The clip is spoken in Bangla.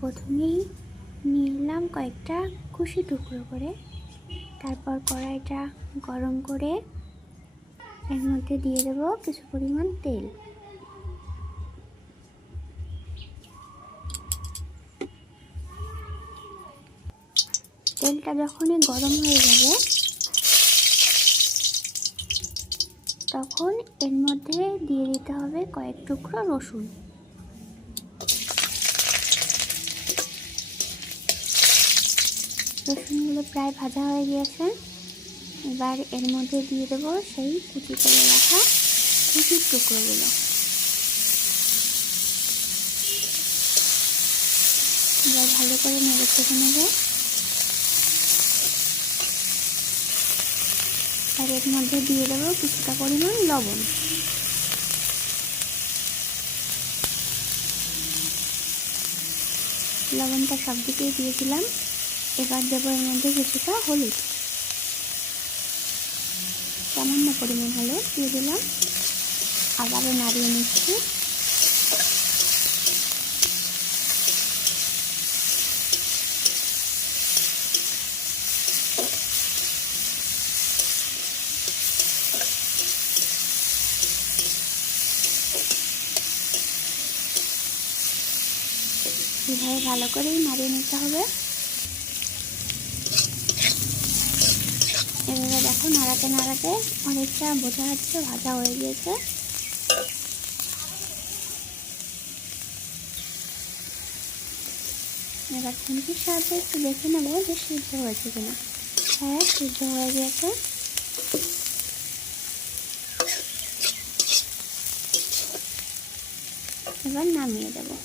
প্রথমেই নিয়ে নিলাম কয়েকটা কুচি টুকরো করে। তারপর কড়াইটা গরম করে এর মধ্যে দিয়ে দেব কিছু পরিমাণ তেল। তেলটা যখনই গরম হয়ে যাবে তখন এর মধ্যে দিয়ে দিতে হবে কয়েক টুকরো রসুন। রসুনগুলো প্রায় ভাজা হয়ে গিয়েছে। এবার এর মধ্যে দিয়ে দেবো সেই কুচি করে রাখা কুচির টুকরোগুলো। এবার ভালো করে নেড়ে চেড়ে নেব। আর এর মধ্যে দিয়ে দেবো কিছুটা পরিমাণ লবণ। লবণটা সব দিকেই দিয়েছিলাম। এবার দেবো এর মধ্যে কিছুটা হলুদ, সামান্য পরিমাণ হলুদ দিয়ে দিলাম। আবারও নাড়িয়ে নিচ্ছি। এভাবে ভালো করেই নাড়িয়ে নিতে হবে। এভাবে দেখো নাড়াতে নাড়াতে অনেকটা বোঝা যাচ্ছে ভাজা হয়ে গিয়েছে। এবার খুন্তির সাহায্যে একটু দেখে নেবো যে সিদ্ধ হয়েছে কিনা। হ্যাঁ, সিদ্ধ হয়ে গিয়েছে। এবার নামিয়ে দেবো।